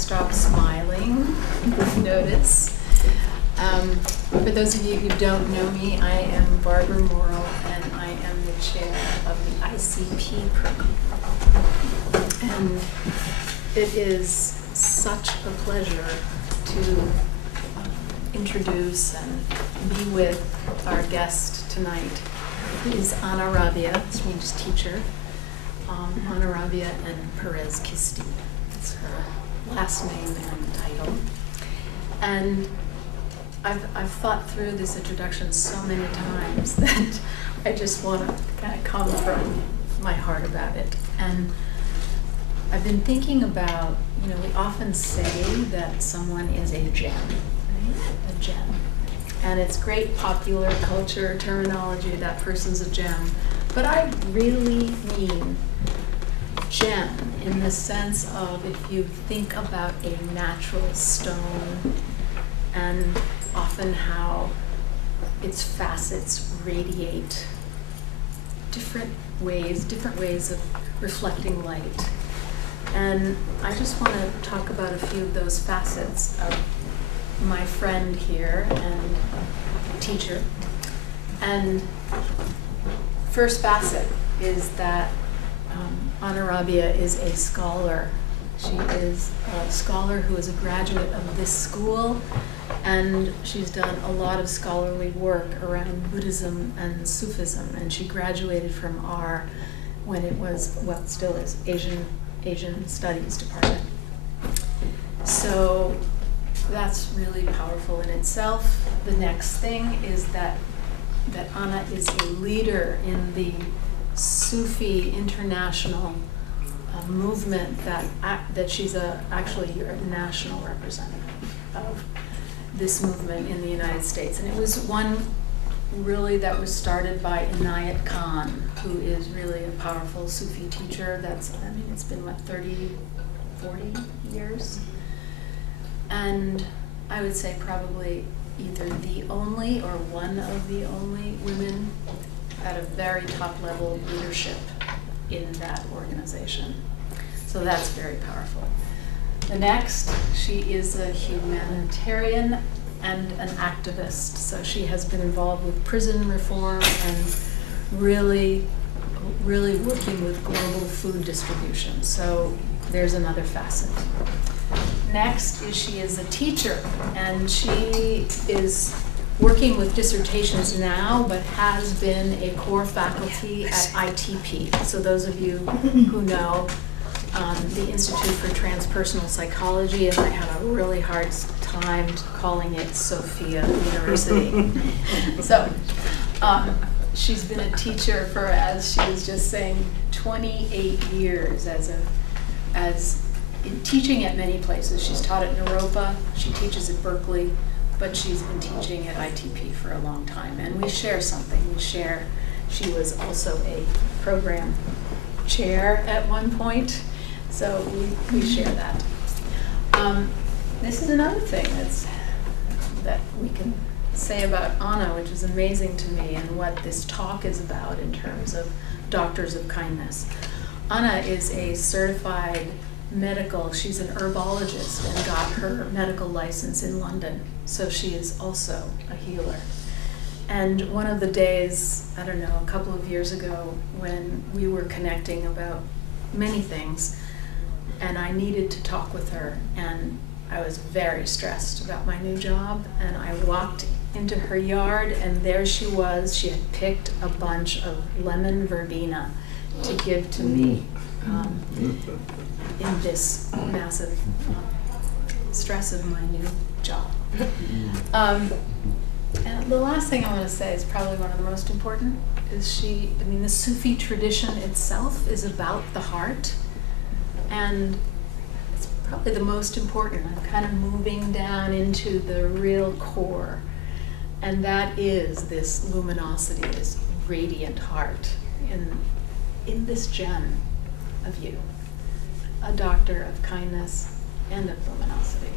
stop smiling, notice. For those of you who don't know me, I am Barbara Morrill, and I am the chair of the ICP program. And it is such a pleasure to introduce and be with our guest tonight, who is Ana Rabia, which means teacher. Ana Rabia and Perez-Chisti. It's her last name and title. And I've thought through this introduction so many times that I just want to kind of come from my heart about it. And I've been thinking about, we often say that someone is a gem, right? A gem. And it's great popular culture terminology, that person's a gem. But I really mean gem in the sense of if you think about a natural stone and often how its facets radiate different ways of reflecting light. And I just want to talk about a few of those facets of my friend here and teacher. And first facet is that Ana Rabia is a scholar. She is a scholar who is a graduate of this school, and she's done a lot of scholarly work around Buddhism and Sufism, and she graduated from our, when it was, well, still is, Asian Studies Department. So that's really powerful in itself. The next thing is that Ana is a leader in the Sufi International movement, that she's actually a national representative of this movement in the United States. And it was one really that was started by Inayat Khan, who is really a powerful Sufi teacher. It's been what, 30, 40 years? And I would say probably either the only or one of the only women at a very top level of leadership in that organization. So that's very powerful. The next, she is a humanitarian and an activist. So she has been involved with prison reform and really working with global food distribution. So there's another facet. Next is she is a teacher, and she is working with dissertations now, but has been a core faculty at ITP. So those of you who know the Institute for Transpersonal Psychology, and I have a really hard time calling it Sofia University. So she's been a teacher for, as she was just saying, 28 years as in teaching at many places. She's taught at Naropa, she teaches at Berkeley, but she's been teaching at ITP for a long time. And we share something. She was also a program chair at one point, so we share that. This is another thing that we can say about Ana, which is amazing to me, and what this talk is about in terms of doctors of kindness. Ana is a certified she's an herbologist and got her medical license in London. So she is also a healer. And one of the days, I don't know, a couple of years ago, when we were connecting about many things, and I needed to talk with her, and I was very stressed about my new job, and I walked into her yard, and there she was. She had picked a bunch of lemon verbena to give to me in this massive stress of my new job. And the last thing I want to say is probably one of the most important, is the Sufi tradition itself is about the heart, and it's probably the most important. I'm kind of moving down into the real core, and that is this luminosity, this radiant heart in this gem of you, a doctor of kindness and of luminosity.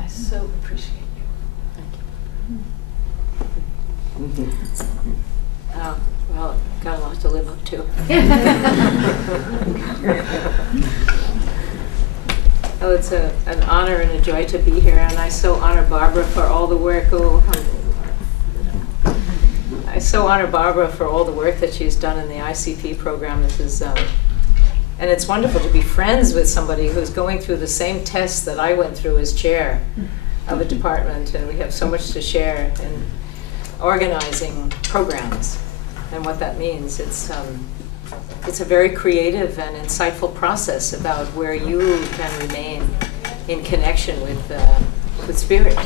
I so appreciate you. Thank you. Well, got a lot to live up to. Oh, it's an honor and a joy to be here, and I so honor Barbara for all the work. I so honor Barbara for all the work that she's done in the ICP program. This is, and it's wonderful to be friends with somebody who's going through the same tests that I went through as chair of a department, and we have so much to share in organizing programs and what that means. It's a very creative and insightful process about where you can remain in connection with spirit.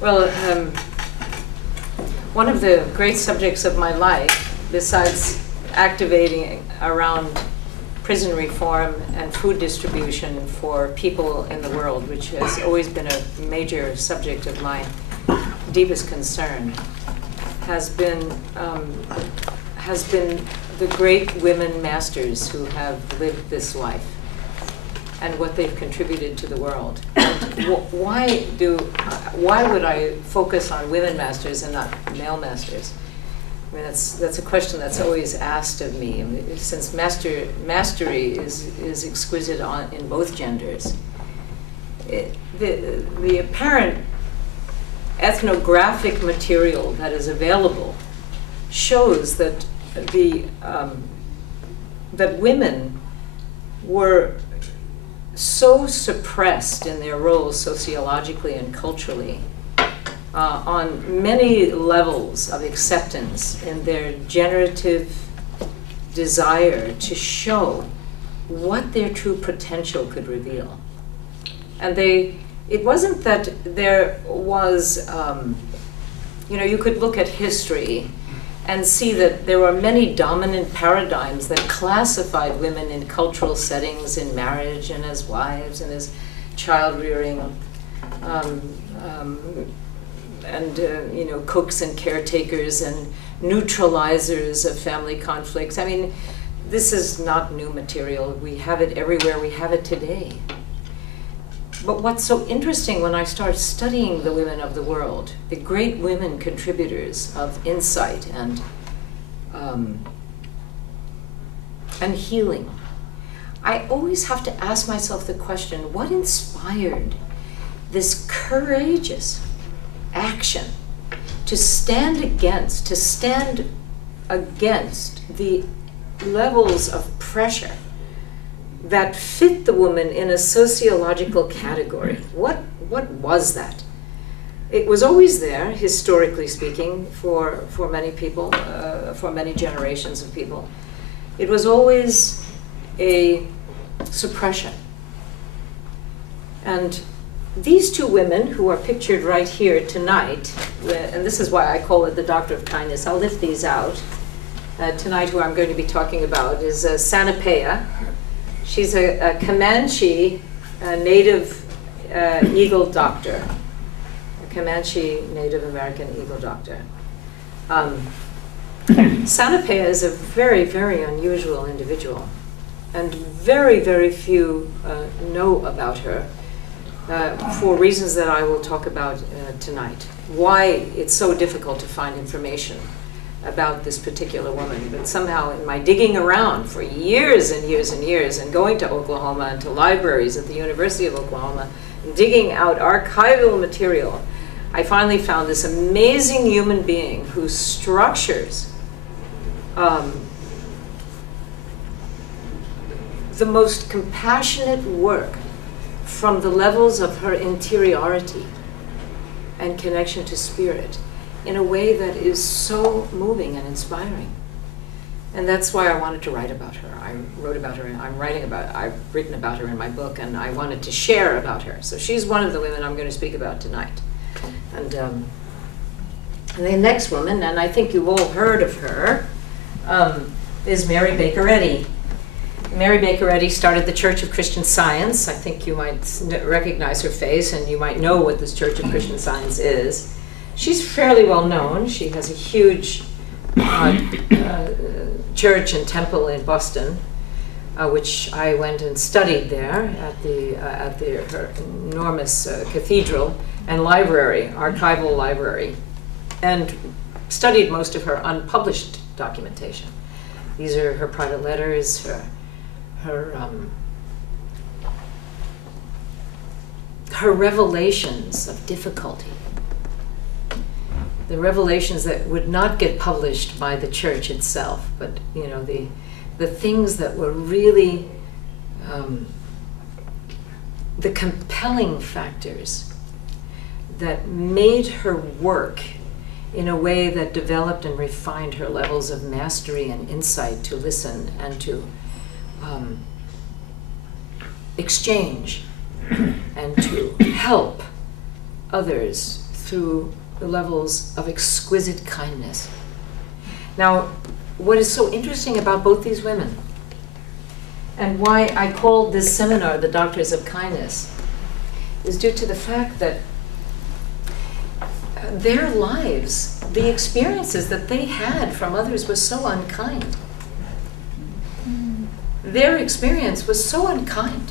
Well, one of the great subjects of my life, besides activating around prison reform and food distribution for people in the world, which has always been a major subject of my deepest concern, has been the great women masters who have lived this life and what they've contributed to the world. And why would I focus on women masters and not male masters? I mean, that's a question that's always asked of me, since mastery is exquisite in both genders. The apparent ethnographic material that is available shows that that women were so suppressed in their roles sociologically and culturally on many levels of acceptance in their generative desire to show what their true potential could reveal. And it wasn't that there was, you could look at history and see that there were many dominant paradigms that classified women in cultural settings, in marriage and as wives and as child rearing, and cooks and caretakers and neutralizers of family conflicts. I mean, this is not new material. We have it everywhere. We have it today. But what's so interesting when I start studying the women of the world, the great women contributors of insight and healing, I always have to ask myself the question, what inspired this courageous action to stand against the levels of pressure that fit the woman in a sociological category? What was that? It was always there, historically speaking, for many people, for many generations of people. It was always a suppression. And these two women who are pictured right here tonight, and this is why I call it the Doctor of Kindness, I'll lift these out. Tonight who I'm going to be talking about is Sanapea. She's a Comanche native eagle doctor, a Comanche Native American eagle doctor. Sanapea is a very, very unusual individual, and very, very few know about her for reasons that I will talk about tonight. Why it's so difficult to find information about this particular woman. But somehow in my digging around for years and years and years, and going to Oklahoma and to libraries at the University of Oklahoma, and digging out archival material, I finally found this amazing human being who structures the most compassionate work from the levels of her interiority and connection to spirit in a way that is so moving and inspiring. And that's why I wanted to write about her. I wrote about her, and I've written about her in my book, and I wanted to share about her. So she's one of the women I'm going to speak about tonight. And the next woman, and I think you've all heard of her, is Mary Baker Eddy. Mary Baker Eddy started the Church of Christian Science. I think you might recognize her face, and you might know what this Church of Christian Science is. She's fairly well known. She has a huge church and temple in Boston, which I went and studied there at her enormous cathedral and library, archival library, and studied most of her unpublished documentation. These are her private letters, her revelations of difficulty. The revelations that would not get published by the church itself, but you know, the things that were really the compelling factors that made her work in a way that developed and refined her levels of mastery and insight to listen and to exchange and to help others through the levels of exquisite kindness. Now, what is so interesting about both these women, and why I called this seminar The Doctors of Kindness, is due to the fact that their lives, the experiences that they had from others was so unkind. Their experience was so unkind.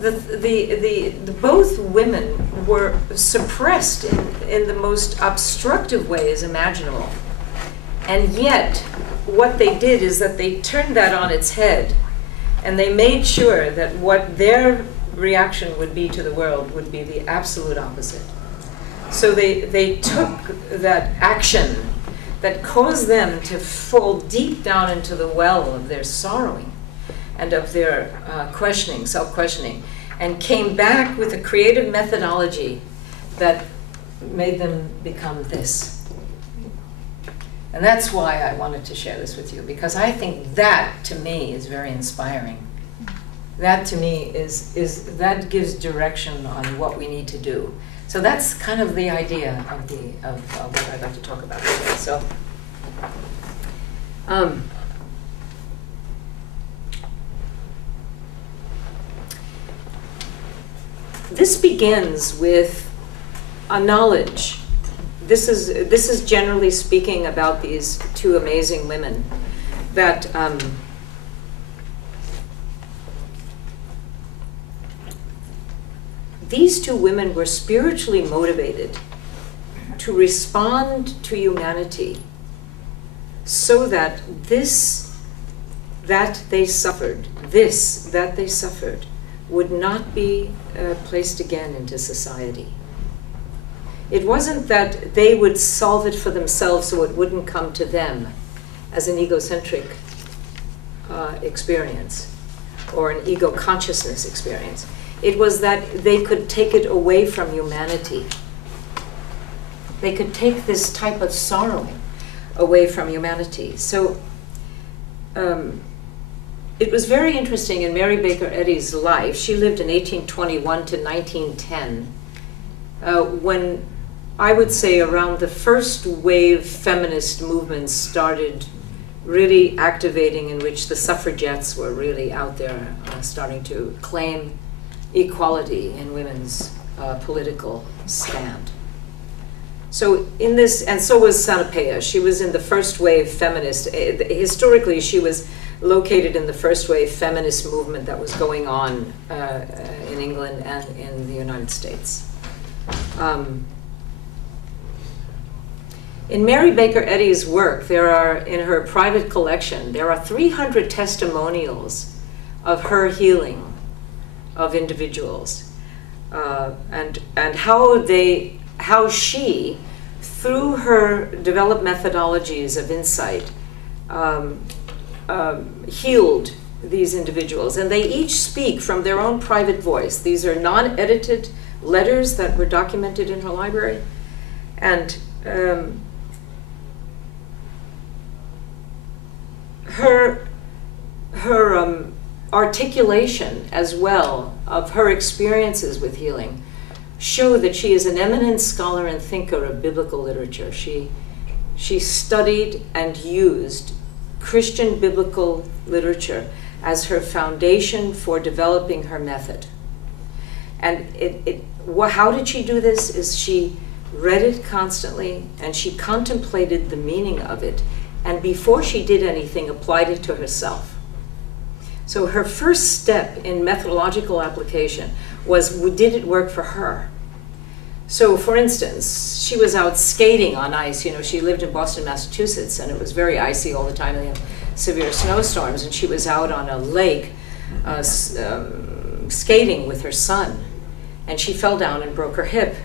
Both women were suppressed in the most obstructive ways imaginable. And yet, what they did is that they turned that on its head, and they made sure that what their reaction would be to the world would be the absolute opposite. So they took that action that caused them to fall deep down into the well of their sorrowing and of their questioning, self-questioning, and came back with a creative methodology that made them become this. And that's why I wanted to share this with you, because I think that, to me, is very inspiring. That, to me, that gives direction on what we need to do. So that's kind of the idea of what I'd like to talk about today. So, this begins with a knowledge. This is generally speaking about these two amazing women, that these two women were spiritually motivated to respond to humanity so that that they suffered would not be placed again into society. It wasn't that they would solve it for themselves so it wouldn't come to them as an egocentric experience or an ego consciousness experience. It was that they could take it away from humanity. They could take this type of sorrowing away from humanity. So it was very interesting in Mary Baker Eddy's life. She lived in 1821 to 1910, when I would say around the first wave feminist movements started really activating, in which the suffragettes were really out there starting to claim equality in women's political stand. So in this, and so was Sanapea. She was in the first wave feminist. Historically, she was located in the first wave feminist movement that was going on in England and in the United States. In Mary Baker Eddy's work, in her private collection, there are 300 testimonials of her healing of individuals, and how she, through her developed methodologies of insight, healed these individuals. And they each speak from their own private voice. These are non-edited letters that were documented in her library. And her articulation as well of her experiences with healing show that she is an eminent scholar and thinker of biblical literature. She studied and used Christian biblical literature as her foundation for developing her method. And how did she do this? Is she read it constantly, and she contemplated the meaning of it, and before she did anything, applied it to herself. So her first step in methodological application was, did it work for her? So for instance, she was out skating on ice. You know, she lived in Boston, Massachusetts, and it was very icy all the time. They have severe snowstorms, and she was out on a lake skating with her son, and she fell down and broke her hip.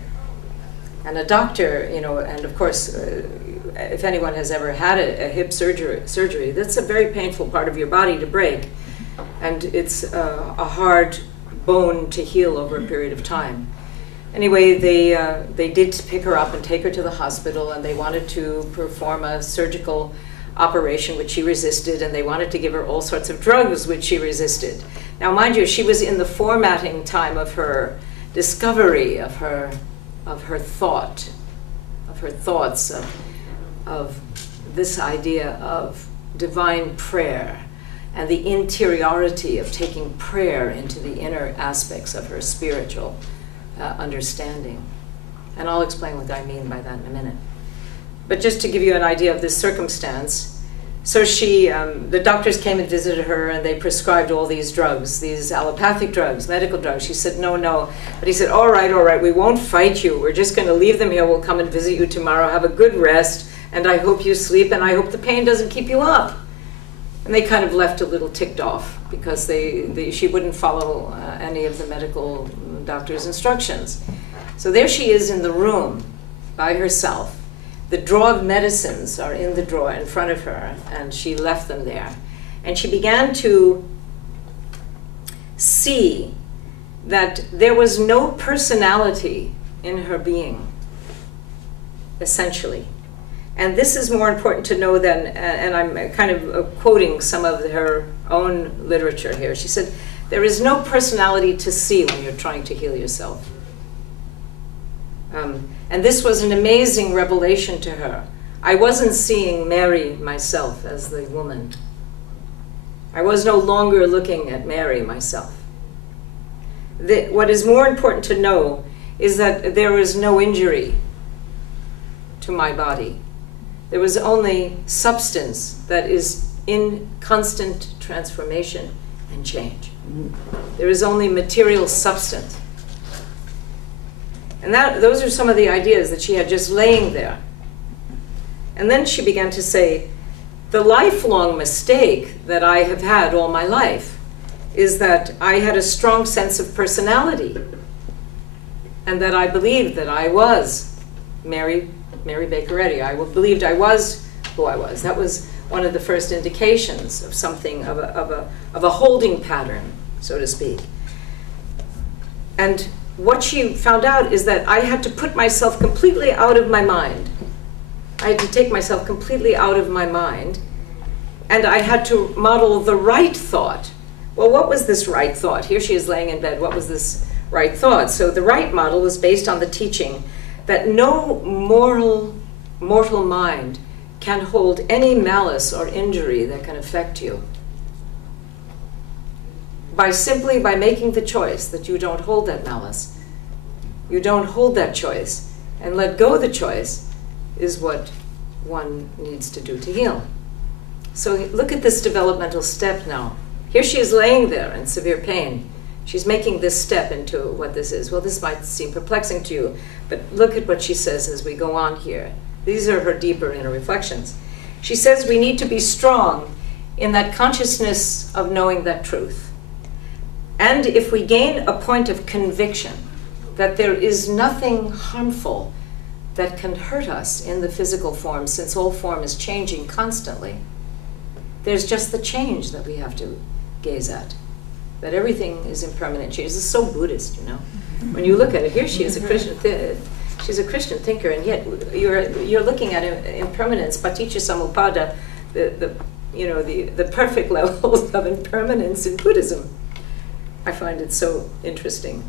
And a doctor, you know, and of course, if anyone has ever had a hip surgery, that's a very painful part of your body to break, and it's a hard bone to heal over a period of time. Anyway, they did pick her up and take her to the hospital, and they wanted to perform a surgical operation, which she resisted, and they wanted to give her all sorts of drugs, which she resisted. Now, mind you, she was in the formatting time of her discovery of her thoughts, of this idea of divine prayer and the interiority of taking prayer into the inner aspects of her spiritual understanding. And I'll explain what I mean by that in a minute. But just to give you an idea of this circumstance, so she, the doctors came and visited her, and they prescribed all these drugs, these allopathic drugs, medical drugs. She said, no, no. But he said, all right, we won't fight you. We're just going to leave them here. We'll come and visit you tomorrow. Have a good rest, and I hope you sleep, and I hope the pain doesn't keep you up. And they kind of left a little ticked off because she wouldn't follow any of the medical doctor's instructions. So there she is in the room by herself. The drawer of medicines are in the drawer in front of her, and she left them there. And she began to see that there was no personality in her being, essentially. And this is more important to know than, and I'm kind of quoting some of her own literature here. She said, there is no personality to see when you're trying to heal yourself. And this was an amazing revelation to her. I wasn't seeing Mary myself as the woman. I was no longer looking at Mary myself. What is more important to know is that there is no injury to my body. There was only substance that is in constant transformation and change. There is only material substance. And those are some of the ideas that she had just laying there. And then she began to say, the lifelong mistake that I have had all my life is that I had a strong sense of personality, and that I believed that I was Mary Baker Eddy. I believed I was who I was. That was one of the first indications of something, of a holding pattern, so to speak. And what she found out is that I had to put myself completely out of my mind. I had to take myself completely out of my mind, and I had to model the right thought. Well, what was this right thought? Here she is laying in bed. What was this right thought? So the right model was based on the teaching that no mortal mind can hold any malice or injury that can affect you. Simply by making the choice that you don't hold that malice, you don't hold that choice, and let go of the choice is what one needs to do to heal. So look at this developmental step now. Here she is laying there in severe pain. She's making this step into what this is. Well, this might seem perplexing to you, but look at what she says as we go on here. These are her deeper inner reflections. She says we need to be strong in that consciousness of knowing that truth. And if we gain a point of conviction that there is nothing harmful that can hurt us in the physical form, since all form is changing constantly, there's just the change that we have to gaze at, that everything is impermanent change. This is so Buddhist, you know. When you look at it, here she is a Christian, she's a Christian thinker, and yet you're looking at impermanence, paticca samuppada, the perfect levels of impermanence in Buddhism. I find it so interesting.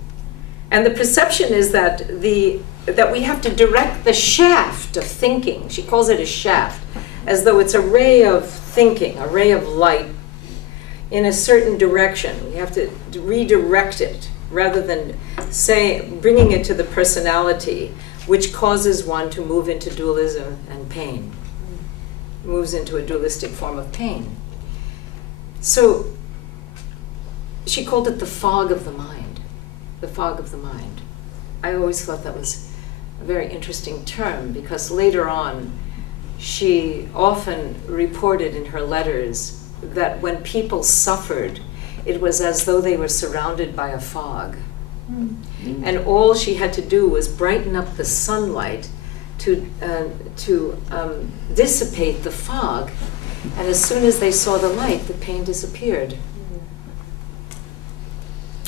And the perception is that that we have to direct the shaft of thinking. She calls it a shaft, as though it's a ray of thinking, a ray of light in a certain direction. We have to redirect it rather than bringing it to the personality, which causes one to move into dualism and pain, moves into a dualistic form of pain. So she called it the fog of the mind, the fog of the mind. I always thought that was a very interesting term, because later on she often reported in her letters that when people suffered, it was as though they were surrounded by a fog. And all she had to do was brighten up the sunlight to dissipate the fog. And as soon as they saw the light, the pain disappeared.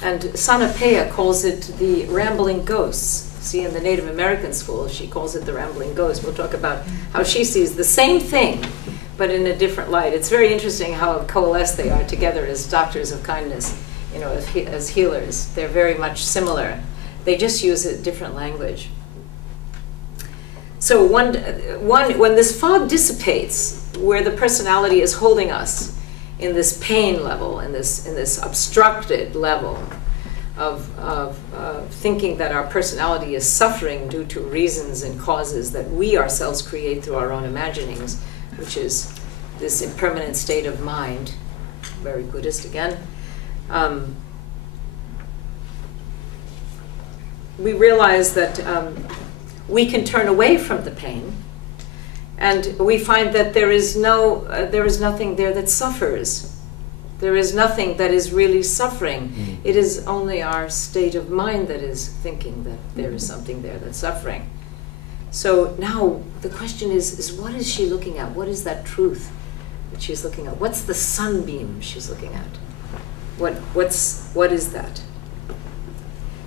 And Sanapea calls it the rambling ghosts. See, in the Native American school, she calls it the rambling ghost. We'll talk about how she sees the same thing, but in a different light. It's very interesting how coalesced they are together as doctors of kindness, you know, as healers. They're very much similar. They just use a different language. So when this fog dissipates, where the personality is holding us in this pain level, in this obstructed level of thinking that our personality is suffering due to reasons and causes that we ourselves create through our own imaginings, which is this impermanent state of mind, very Buddhist again, we realize that we can turn away from the pain, and we find that there is nothing there that suffers. There is nothing that is really suffering. It is only our state of mind that is thinking that there is something there that's suffering. So now the question is what is she looking at? What is that truth that she's looking at? What's the sunbeam she's looking at? What is that?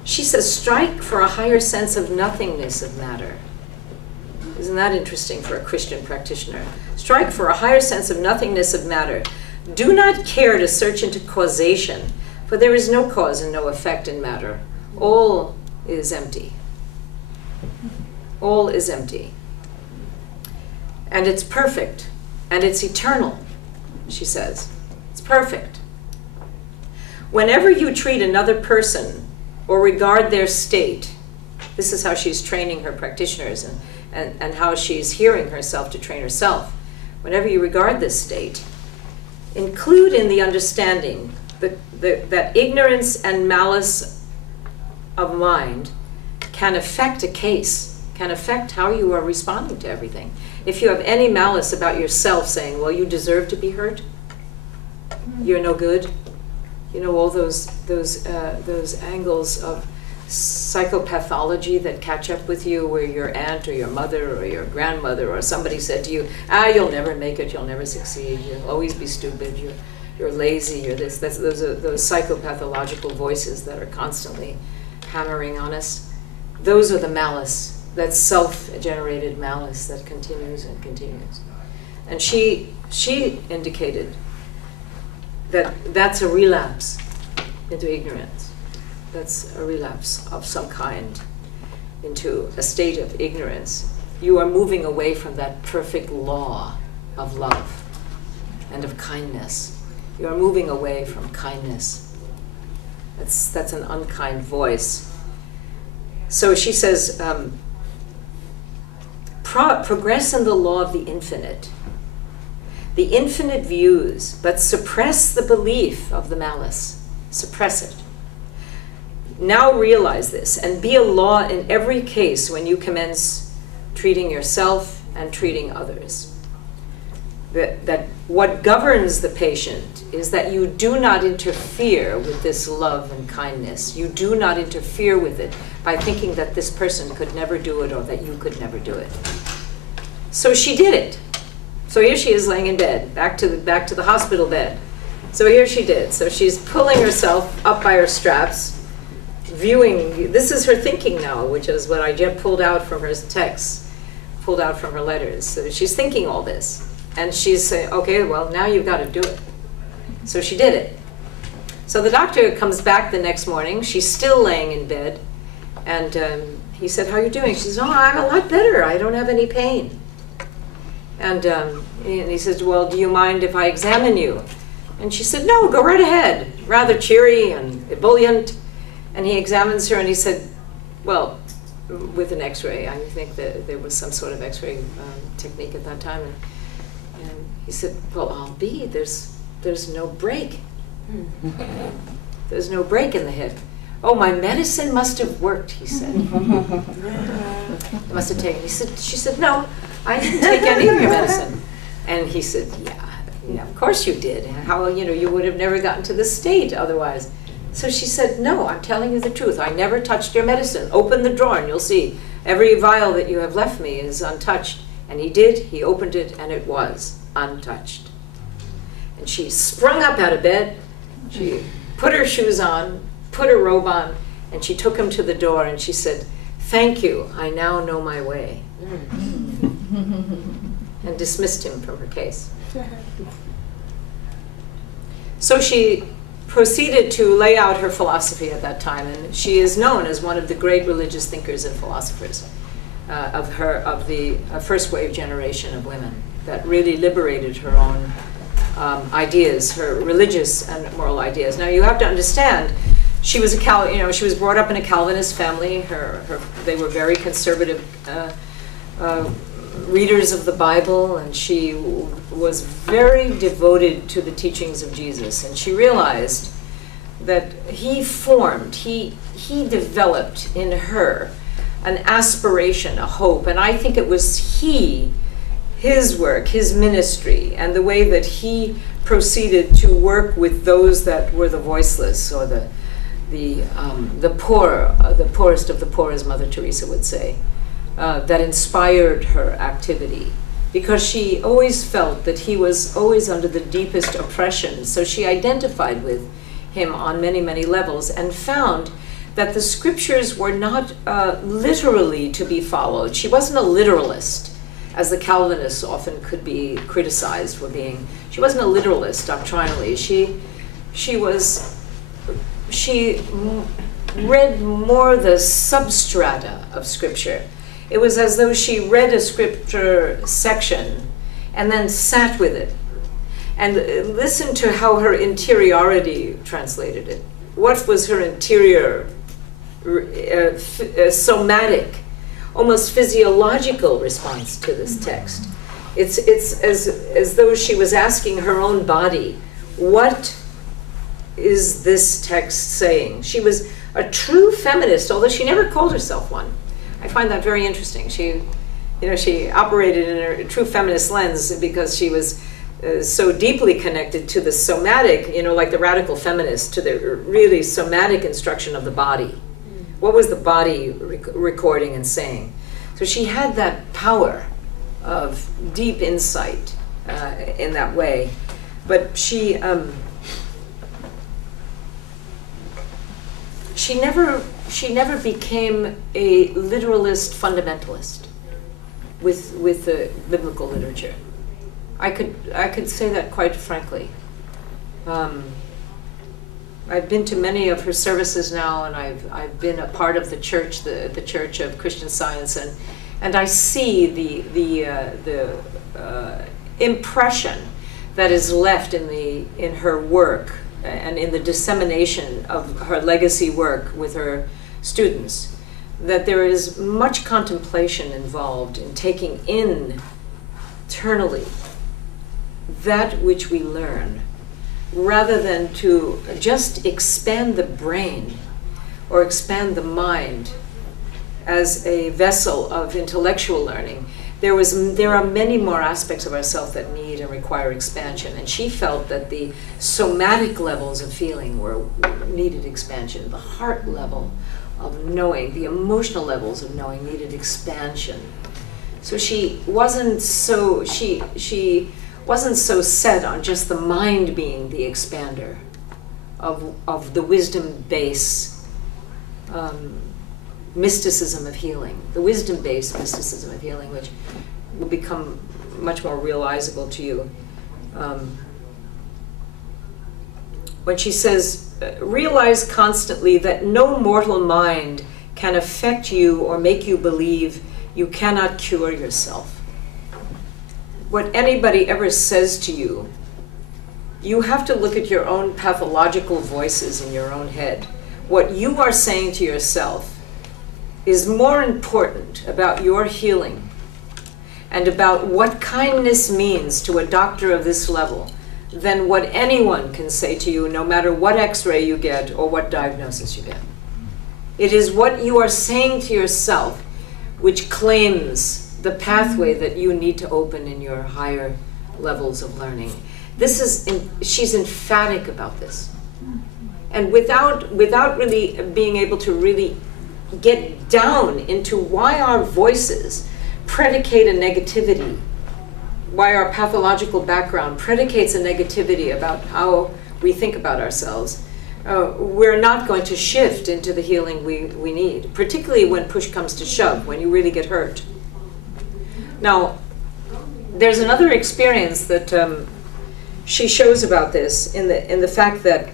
She says, strike for a higher sense of nothingness of matter. Isn't that interesting for a Christian practitioner? Strike for a higher sense of nothingness of matter. Do not care to search into causation, for there is no cause and no effect in matter. All is empty. All is empty. And it's perfect, and it's eternal, she says. It's perfect. Whenever you treat another person or regard their state, this is how she's training her practitioners and how she's hearing herself to train herself. Whenever you regard this state, include in the understanding that ignorance and malice of mind can affect a case, can affect how you are responding to everything. If you have any malice about yourself, saying, well, you deserve to be hurt, you're no good, you know, all those angles of psychopathology that catch up with you, where your aunt or your mother or your grandmother or somebody said to you, you'll never make it, you'll never succeed, you'll always be stupid, you're lazy, you're this. Those are those psychopathological voices that are constantly hammering on us. Those are the malice, that self-generated malice that continues and continues. And she indicated that that's a relapse into ignorance. That's a relapse of some kind into a state of ignorance. You are moving away from that perfect law of love and of kindness. You are moving away from kindness. That's an unkind voice. So she says, progress in the law of the infinite. The infinite views, but suppress the belief of the malice. Suppress it. Now realize this, and be a law in every case when you commence treating yourself and treating others. That what governs the patient is that you do not interfere with this love and kindness. You do not interfere with it by thinking that this person could never do it or that you could never do it. So she did it. So here she is laying in bed, back to the hospital bed. So here she did. So she's pulling herself up by her straps, viewing, this is her thinking now, which is what I just pulled out from her texts, pulled out from her letters. So she's thinking all this. And she's saying, okay, well, now you've got to do it. So she did it. So the doctor comes back the next morning. She's still laying in bed. And he said, how are you doing? She says, oh, I'm a lot better. I don't have any pain. And he says, well, do you mind if I examine you? And she said, no, go right ahead. Rather cheery and ebullient. And he examines her and he said, well, with an x-ray. I think that there was some sort of x-ray technique at that time. And he said, well, I'll be. There's no break. There's no break in the hip. Oh, my medicine must have worked, he said. You must have taken. She said, no, I didn't take any of your medicine. And he said, yeah, of course you did. How, you would have never gotten to this state otherwise. So she said, no, I'm telling you the truth. I never touched your medicine. Open the drawer and you'll see. Every vial that you have left me is untouched. And he did. He opened it and it was untouched. And she sprung up out of bed. She put her shoes on, put her robe on, and she took him to the door and she said, thank you, I now know my way. And dismissed him from her case. So she proceeded to lay out her philosophy at that time, and she is known as one of the great religious thinkers and philosophers of the first wave generation of women that really liberated her own ideas, her religious and moral ideas. Now you have to understand, she was she was brought up in a Calvinist family. They were very conservative readers of the Bible, and she was very devoted to the teachings of Jesus. And she realized that he developed in her an aspiration, a hope, and I think it was his work, his ministry, and the way that he proceeded to work with those that were the voiceless, or the poor, the poorest of the poor, as Mother Teresa would say, that inspired her activity, because she always felt that he was always under the deepest oppression. So she identified with him on many, many levels, and found that the scriptures were not literally to be followed. She wasn't a literalist, as the Calvinists often could be criticized for being. She wasn't a literalist doctrinally. She read more the substrata of Scripture. It was as though she read a Scripture section and then sat with it and listened to how her interiority translated it. What was her interior somatic, almost physiological response to this text? It's as though she was asking her own body, what is this text saying? She was a true feminist, although she never called herself one. I find that very interesting. She operated in a true feminist lens because she was so deeply connected to the somatic, like the radical feminist, to the really somatic instruction of the body. What was the body recording and saying? So she had that power of deep insight in that way. But she never became a literalist fundamentalist with the biblical literature. I could say that quite frankly. I've been to many of her services now, and I've been a part of the church, the Church of Christian Science, and I see the impression that is left in her work and in the dissemination of her legacy work with her students, that there is much contemplation involved in taking in internally that which we learn, rather than to just expand the brain or expand the mind as a vessel of intellectual learning. There are many more aspects of ourselves that need and require expansion, and she felt that the somatic levels of feeling needed expansion. The heart level of knowing, the emotional levels of knowing needed expansion. So she wasn't so set on just the mind being the expander of the wisdom base mysticism of healing, the wisdom-based mysticism of healing, which will become much more realizable to you. When she says, realize constantly that no mortal mind can affect you or make you believe you cannot cure yourself. What anybody ever says to you, you have to look at your own pathological voices in your own head. What you are saying to yourself is more important about your healing and about what kindness means to a doctor of this level than what anyone can say to you, no matter what x-ray you get or what diagnosis you get. It is what you are saying to yourself which claims the pathway that you need to open in your higher levels of learning. She's emphatic about this. And without really being able to really get down into why our voices predicate a negativity, why our pathological background predicates a negativity about how we think about ourselves, we're not going to shift into the healing we need, particularly when push comes to shove, when you really get hurt. Now, there's another experience that she shows about this in the fact that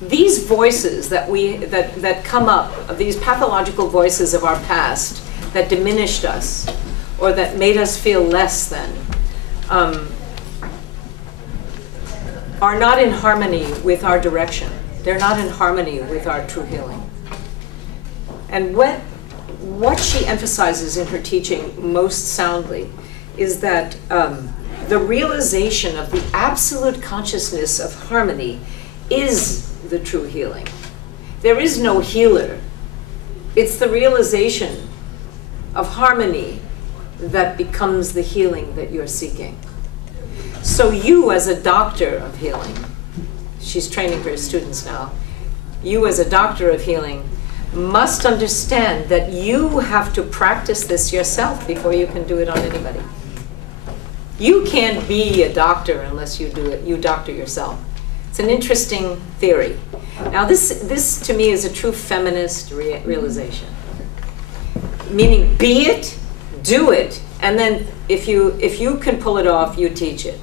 these voices that come up, these pathological voices of our past that diminished us or that made us feel less than, are not in harmony with our direction. They're not in harmony with our true healing. And what she emphasizes in her teaching most soundly is that the realization of the absolute consciousness of harmony is the true healing. There is no healer. It's the realization of harmony that becomes the healing that you're seeking. So you, as a doctor of healing, she's training her students now, you as a doctor of healing must understand that you have to practice this yourself before you can do it on anybody. You can't be a doctor unless you do it, you doctor yourself. It's an interesting theory. Now this to me is a true feminist realization. Meaning be it, do it, and then if you can pull it off, you teach it.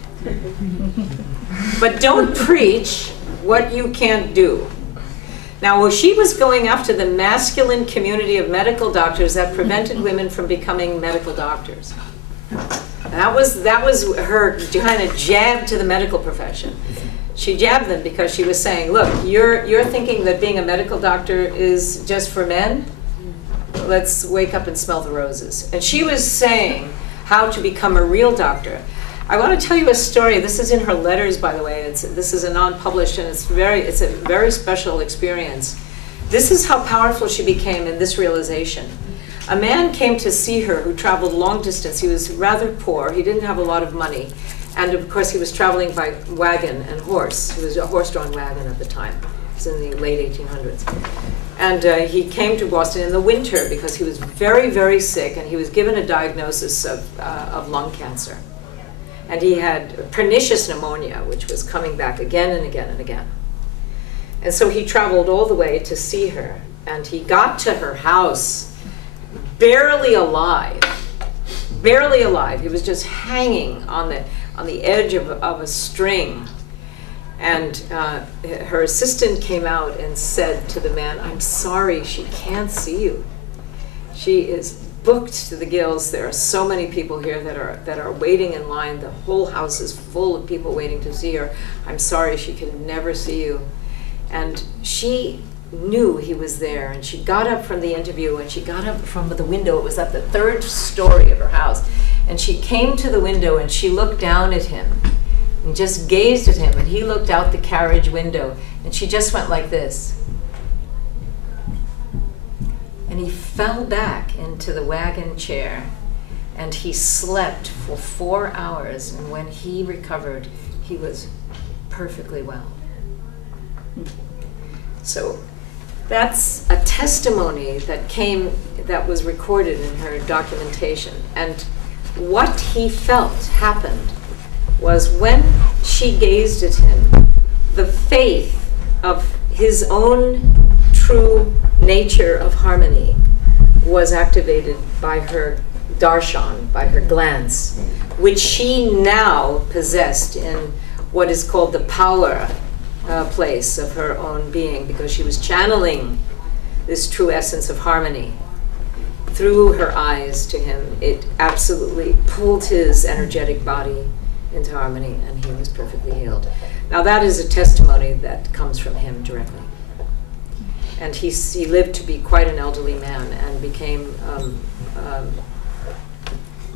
But don't preach what you can't do. Now, well, she was going after the masculine community of medical doctors that prevented women from becoming medical doctors. That was her kind of jab to the medical profession. She jabbed them because she was saying, look, you're thinking that being a medical doctor is just for men? Let's wake up and smell the roses. And she was saying how to become a real doctor. I want to tell you a story. This is in her letters, by the way. This is a non-published, and it's a very special experience. This is how powerful she became in this realization. A man came to see her who traveled long distance. He was rather poor. He didn't have a lot of money. And of course, he was traveling by wagon and horse. He was a horse-drawn wagon at the time. It was in the late 1800s. And he came to Boston in the winter because he was very, very sick, and he was given a diagnosis of lung cancer. And he had pernicious pneumonia, which was coming back again and again and again. And so he traveled all the way to see her, and he got to her house barely alive. Barely alive. He was just hanging on the edge of a string. And her assistant came out and said to the man, "I'm sorry, she can't see you. She is booked to the gills. There are so many people here that are waiting in line. The whole house is full of people waiting to see her. I'm sorry, she can never see you." And she knew he was there, and she got up from the interview, and she got up from the window. It was at the third story of her house. And she came to the window, and she looked down at him and just gazed at him, and he looked out the carriage window, and she just went like this. And he fell back into the wagon chair, and he slept for 4 hours, and when he recovered, he was perfectly well. So that's a testimony that was recorded in her documentation. And what he felt happened was when she gazed at him, the faith of his own true nature of harmony was activated by her darshan, by her glance, which she now possessed in what is called the power place of her own being, because she was channeling this true essence of harmony through her eyes to him. It absolutely pulled his energetic body into harmony, and he was perfectly healed. Now that is a testimony that comes from him directly. And he lived to be quite an elderly man and became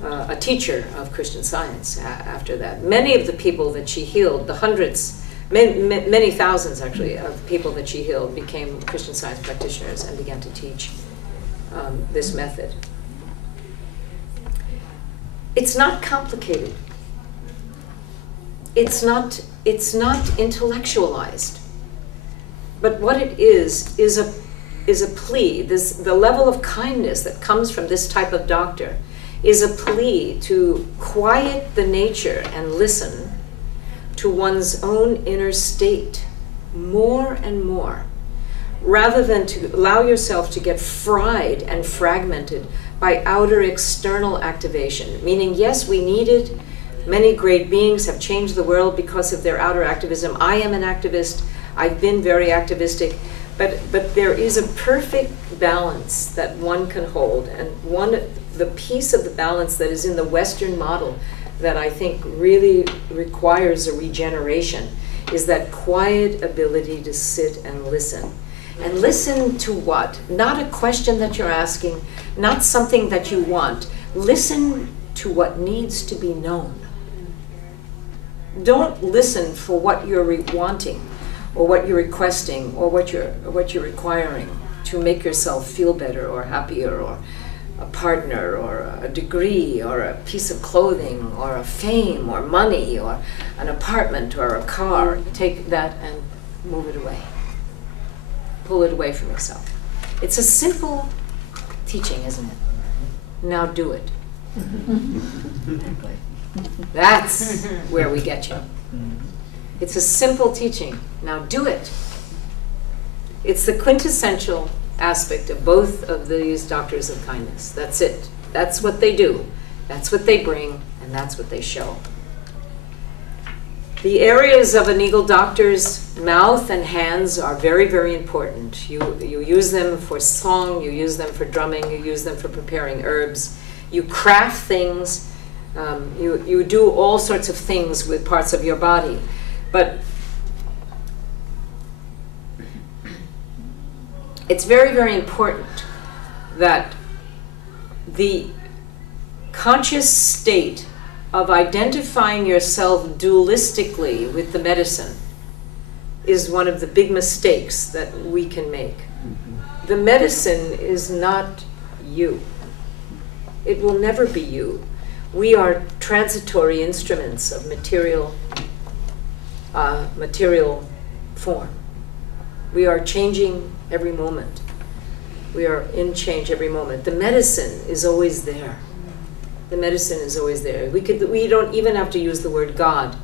a teacher of Christian Science after that. Many of the people that she healed, the hundreds, many thousands actually of people that she healed became Christian Science practitioners and began to teach this method. It's not complicated. It's not intellectualized. But what it is a plea. The level of kindness that comes from this type of doctor is a plea to quiet the nature and listen to one's own inner state more and more, rather than to allow yourself to get fried and fragmented by outer external activation. Meaning, yes, we need it. Many great beings have changed the world because of their outer activism. I am an activist. I've been very activistic. But there is a perfect balance that one can hold. And the piece of the balance that is in the Western model that I think really requires a regeneration is that quiet ability to sit and listen. And listen to what? Not a question that you're asking, not something that you want. Listen to what needs to be known. Don't listen for what you're wanting, or what you're requesting, or what you're requiring to make yourself feel better or happier, or a partner, or a degree, or a piece of clothing, or a fame, or money, or an apartment, or a car. Take that and move it away. Pull it away from yourself. It's a simple teaching, isn't it? Now do it. That's where we get you. It's a simple teaching. Now do it. It's the quintessential aspect of both of these doctors of kindness. That's it. That's what they do. That's what they bring, and that's what they show. The areas of an eagle doctor's mouth and hands are very, very important. You use them for song, you use them for drumming, you use them for preparing herbs. You craft things. You do all sorts of things with parts of your body. But it's very, very important that the conscious state of identifying yourself dualistically with the medicine is one of the big mistakes that we can make. The medicine is not you. It will never be you. We are transitory instruments of material form. We are changing every moment. We are in change every moment. The medicine is always there. The medicine is always there. We don't even have to use the word God.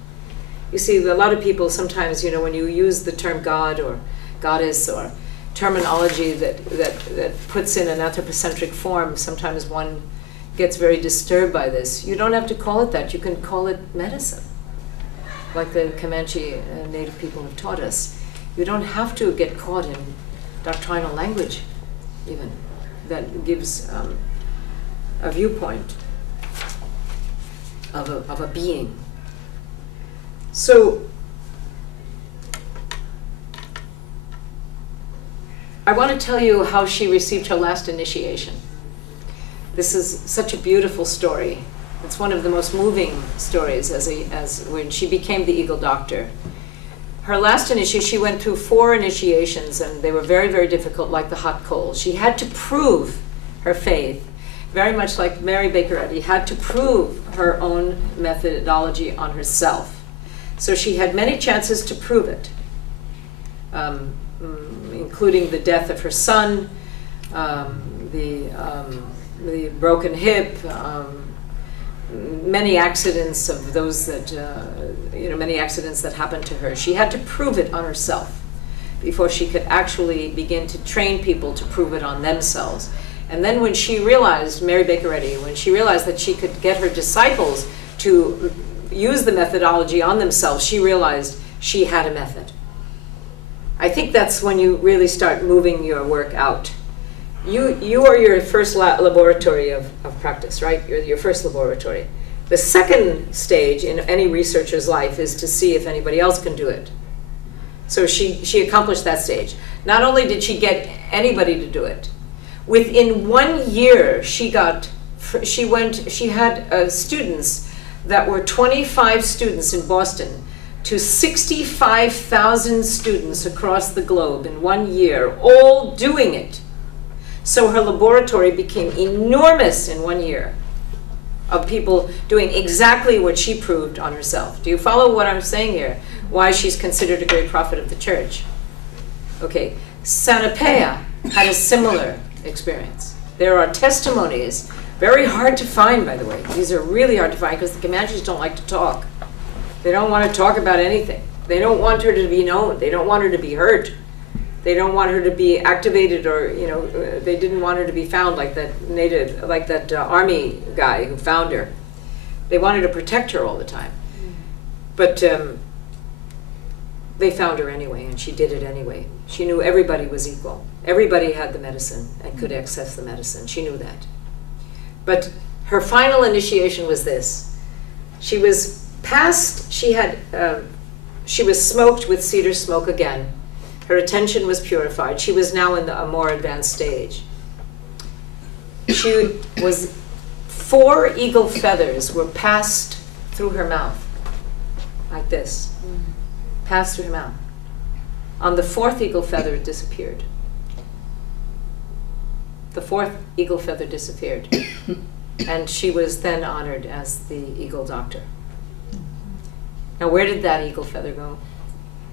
You see, a lot of people sometimes, when you use the term God or goddess or terminology that puts in an anthropocentric form, sometimes one gets very disturbed by this. You don't have to call it that. You can call it medicine, like the Comanche Native people have taught us. You don't have to get caught in doctrinal language, even, that gives a viewpoint of a being. So I want to tell you how she received her last initiation. This is such a beautiful story. It's one of the most moving stories as when she became the Eagle Doctor. Her last initiation, she went through 4 initiations, and they were very, very difficult, like the hot coal. She had to prove her faith, very much like Mary Baker Eddy had to prove her own methodology on herself. So she had many chances to prove it, including the death of her son, the broken hip, many accidents of those that, many accidents that happened to her. She had to prove it on herself before she could actually begin to train people to prove it on themselves. And then when she realized, Mary Baker Eddy, when she realized that she could get her disciples to use the methodology on themselves, she realized she had a method. I think that's when you really start moving your work out. You are your first laboratory of practice, right? You're your first laboratory. The second stage in any researcher's life is to see if anybody else can do it. So she accomplished that stage. Not only did she get anybody to do it, within 1 year she had students that were 25 students in Boston to 65,000 students across the globe in 1 year, all doing it. So her laboratory became enormous in 1 year of people doing exactly what she proved on herself. Do you follow what I'm saying here? Why she's considered a great prophet of the church. Okay, Sanapea had a similar experience. There are testimonies, very hard to find, by the way. These are really hard to find because the Comanches don't like to talk. They don't want to talk about anything. They don't want her to be known. They don't want her to be heard. They don't want her to be activated, or they didn't want her to be found like that native, like that army guy who found her. They wanted to protect her all the time. But they found her anyway, and she did it anyway. She knew everybody was equal. Everybody had the medicine and could access the medicine. She knew that. But her final initiation was this. She was past, she was smoked with cedar smoke again. Her attention was purified. She was now in a more advanced stage. She was, 4 eagle feathers were passed through her mouth, like this, passed through her mouth. On the 4th eagle feather, it disappeared. The 4th eagle feather disappeared. And she was then honored as the eagle doctor. Now, where did that eagle feather go?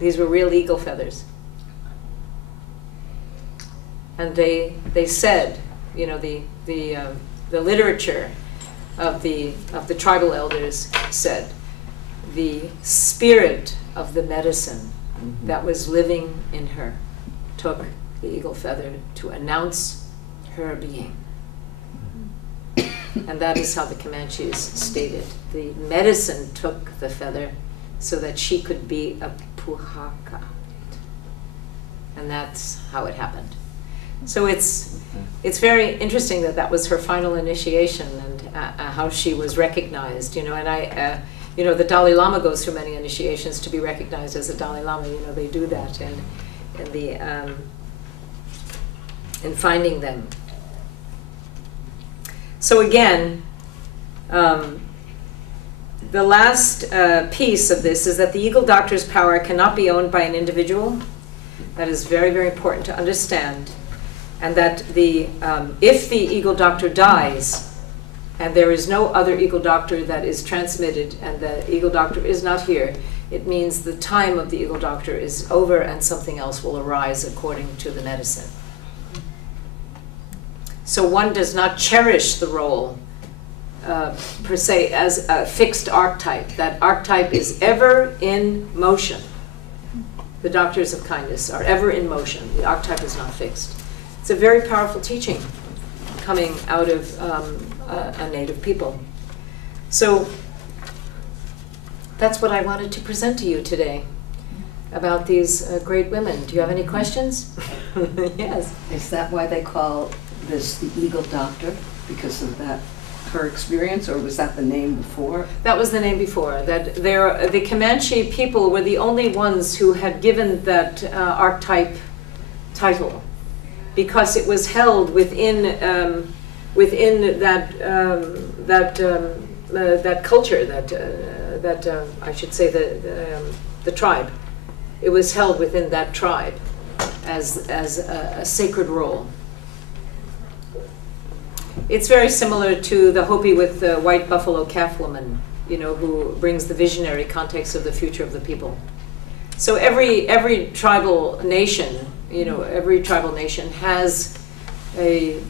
These were real eagle feathers. And they said, the literature of the tribal elders said, the spirit of the medicine that was living in her took the eagle feather to announce her being. And that is how the Comanches stated. The medicine took the feather so that she could be a puhaka. And that's how it happened. So it's very interesting that that was her final initiation, and how she was recognized, and the Dalai Lama goes through many initiations to be recognized as a Dalai Lama. They do that in finding them. So again, the last piece of this is that the eagle doctor's power cannot be owned by an individual. That is very, very important to understand. And that if the eagle doctor dies, and there is no other eagle doctor that is transmitted, and the eagle doctor is not here, it means the time of the eagle doctor is over and something else will arise according to the medicine. So one does not cherish the role per se as a fixed archetype. That archetype is ever in motion. The doctors of kindness are ever in motion. The archetype is not fixed. It's a very powerful teaching coming out of a native people. So that's what I wanted to present to you today about these great women. Do you have any questions? Yes. Is that why they call this the eagle doctor? Because of that, her experience, or was that the name before? That was the name before. The Comanche people were the only ones who had given that archetype title, because it was held within that culture, that I should say the tribe. It was held within that tribe as a sacred role. It's very similar to the Hopi with the white buffalo calf woman, who brings the visionary context of the future of the people. So every tribal nation, every tribal nation has an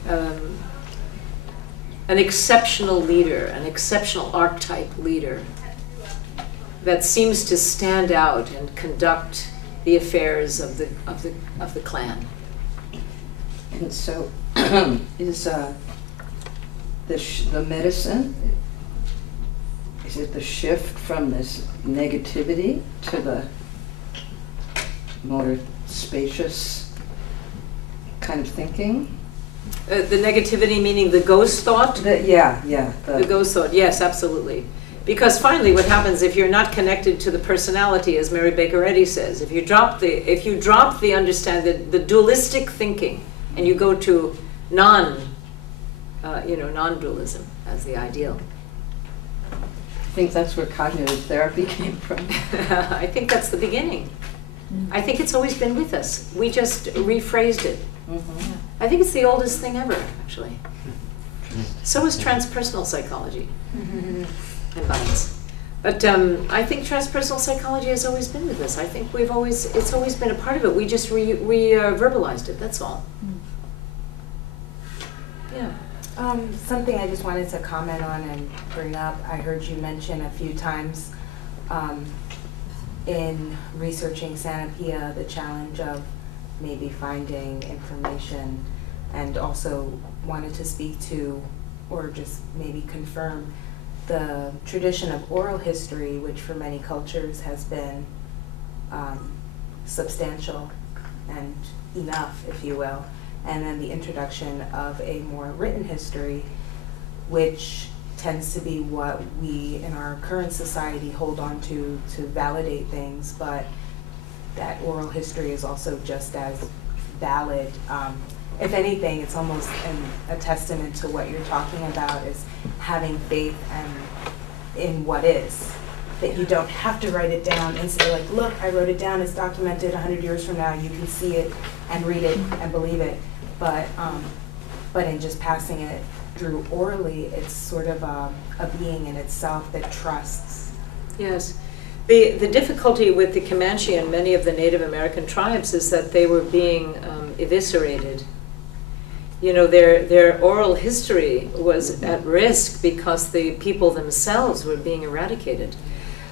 exceptional leader, an exceptional archetype leader that seems to stand out and conduct the affairs of the clan. And so, is the medicine, is it the shift from this negativity to the more spacious kind of thinking? The negativity meaning the ghost thought? The ghost thought, yes, absolutely. Because finally what happens if you're not connected to the personality, as Mary Baker Eddy says, if you drop the understanding, the dualistic thinking, and you go to non-dualism as the ideal. think that's where cognitive therapy came from? I think that's the beginning. I think it's always been with us. We just rephrased it. Mm-hmm. I think it's the oldest thing ever, actually. So is transpersonal psychology and bias. But I think transpersonal psychology has always been with us. I think it's always been a part of it. We just verbalized it, that's all. Yeah. Something I just wanted to comment on and bring up, I heard you mention a few times in researching Sanapia, the challenge of maybe finding information, and also wanted to speak to, or just maybe confirm, the tradition of oral history, which for many cultures has been substantial and enough, if you will, and then the introduction of a more written history, which tends to be what we in our current society hold on to validate things, but that oral history is also just as valid. If anything, it's almost a testament to what you're talking about, is having faith in what is. That you don't have to write it down and say, like, look, I wrote it down, it's documented, 100 years from now, you can see it and read it and believe it. But in just passing it through orally, it's sort of a being in itself that trusts. Yes. The difficulty with the Comanche and many of the Native American tribes is that they were being eviscerated. You know, their oral history was at risk because the people themselves were being eradicated.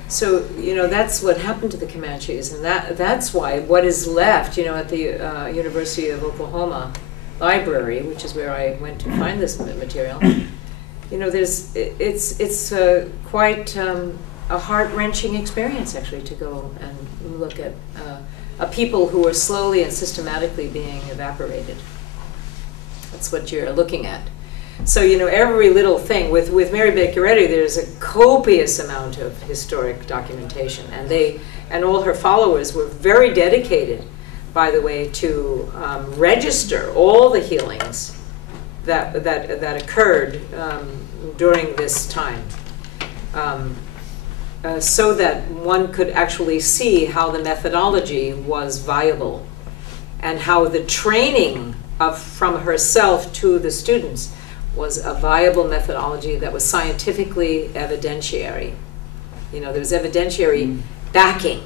So, you know, that's what happened to the Comanches, and that's why what is left, you know, at the University of Oklahoma Library, which is where I went to find this material, you know, it's quite a heart-wrenching experience, actually, to go and look at a people who are slowly and systematically being evaporated. That's what you're looking at. So, you know, every little thing, with Mary Baker Eddy, there's a copious amount of historic documentation, and all her followers were very dedicated, by the way, to register all the healings that occurred during this time, so that one could actually see how the methodology was viable, and how the training from herself to the students was a viable methodology that was scientifically evidentiary. You know, there was evidentiary backing